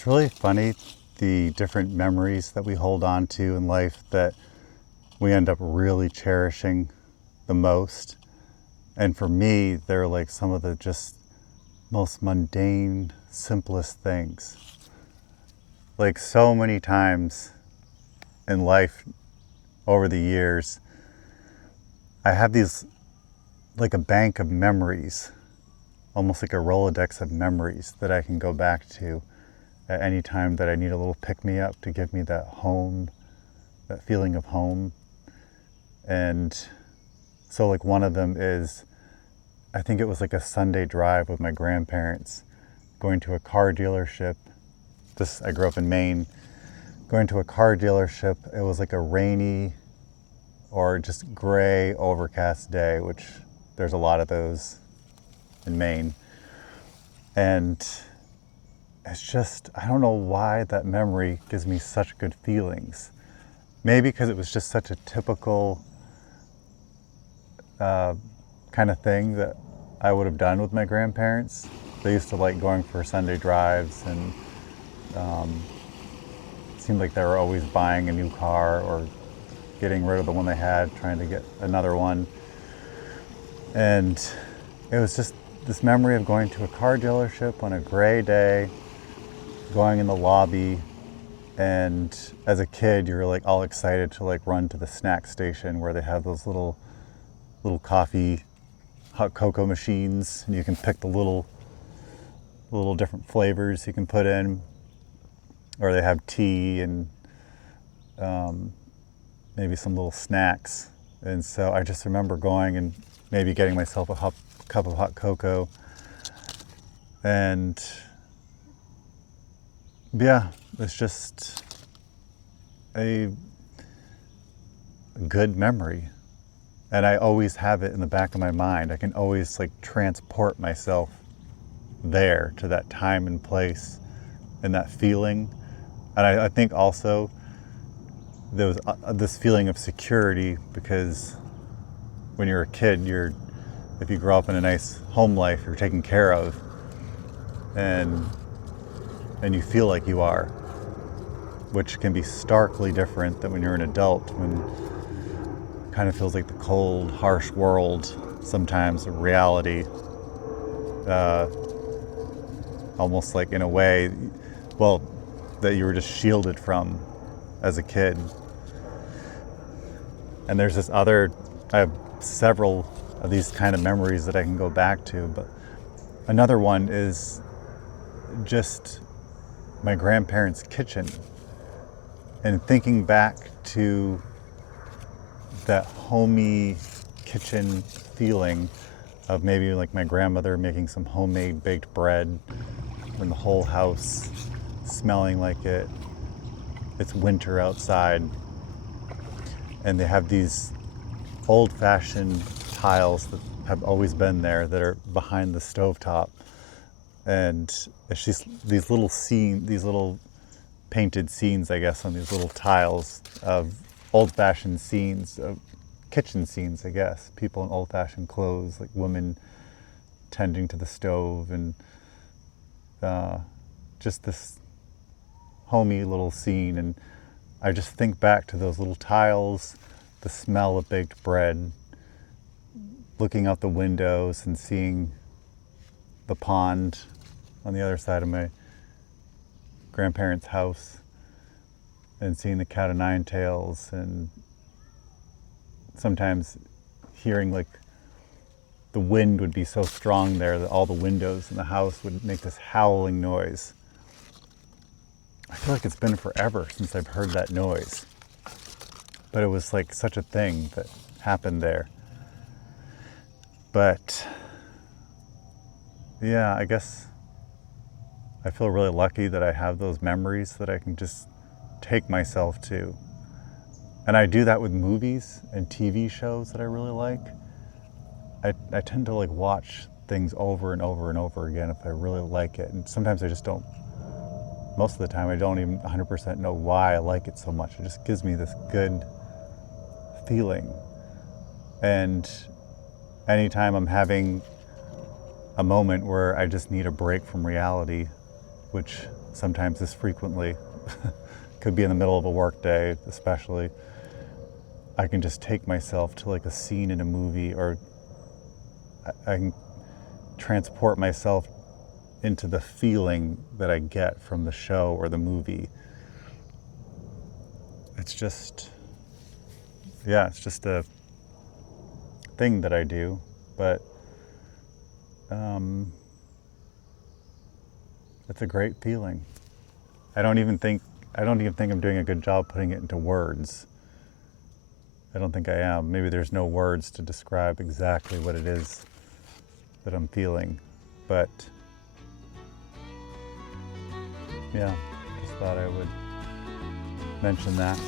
It's really funny, the different memories that we hold on to in life that we end up really cherishing the most. And for me, they're like some of the just most mundane, simplest things. Like so many times in life over the years, I have these like a bank of memories, almost like a rolodex of memories that I can go back to at any time that I need a little pick-me-up to give me that home, that feeling of home. And so like one of them is, I think it was like a Sunday drive with my grandparents, going to a car dealership. I grew up in Maine. Going to a car dealership, it was like a rainy or just gray, overcast day, which there's a lot of those in Maine. And it's just, I don't know why that memory gives me such good feelings. Maybe because it was just such a typical kind of thing that I would have done with my grandparents. They used to like going for Sunday drives, and it seemed like they were always buying a new car or getting rid of the one they had, trying to get another one. And it was just this memory of going to a car dealership on a gray day, going in the lobby, and as a kid you're like all excited to like run to the snack station where they have those little coffee hot cocoa machines, and you can pick the little different flavors you can put in, or they have tea and maybe some little snacks. And so I just remember going and maybe getting myself a cup of hot cocoa, and yeah, it's just a good memory. And I always have it in the back of my mind. I can always like transport myself there to that time and place and that feeling. And I think also there was this feeling of security, because when you're a kid, if you grow up in a nice home life, you're taken care of, and you feel like you are, which can be starkly different than when you're an adult, when it kind of feels like the cold, harsh world, sometimes reality, almost like in a way, well, that you were just shielded from as a kid. And there's I have several of these kind of memories that I can go back to, but another one is just my grandparents' kitchen, and thinking back to that homey kitchen feeling of maybe like my grandmother making some homemade baked bread, and the whole house smelling like it's winter outside, and they have these old-fashioned tiles that have always been there that are behind the stovetop, and it's just these little painted scenes, I guess, on these little tiles of old-fashioned scenes, of kitchen scenes, I guess, people in old-fashioned clothes, like women tending to the stove, and just this homey little scene. And I just think back to those little tiles, the smell of baked bread, looking out the windows and seeing the pond on the other side of my grandparents' house, and seeing the cat o' nine tails, and sometimes hearing like the wind would be so strong there that all the windows in the house would make this howling noise. I feel like it's been forever since I've heard that noise, but it was like such a thing that happened there. But yeah, I guess I feel really lucky that I have those memories that I can just take myself to. And I do that with movies and TV shows that I really like. I tend to like watch things over and over and over again if I really like it. And sometimes I just don't, most of the time I don't even 100% know why I like it so much. It just gives me this good feeling. And anytime I'm having a moment where I just need a break from reality, which sometimes as frequently. Could be in the middle of a work day, especially. I can just take myself to like a scene in a movie, or I can transport myself into the feeling that I get from the show or the movie. It's just, yeah, it's just a thing that I do, but it's a great feeling. I don't even think I'm doing a good job putting it into words. I don't think I am. Maybe there's no words to describe exactly what it is that I'm feeling, but yeah, just thought I would mention that.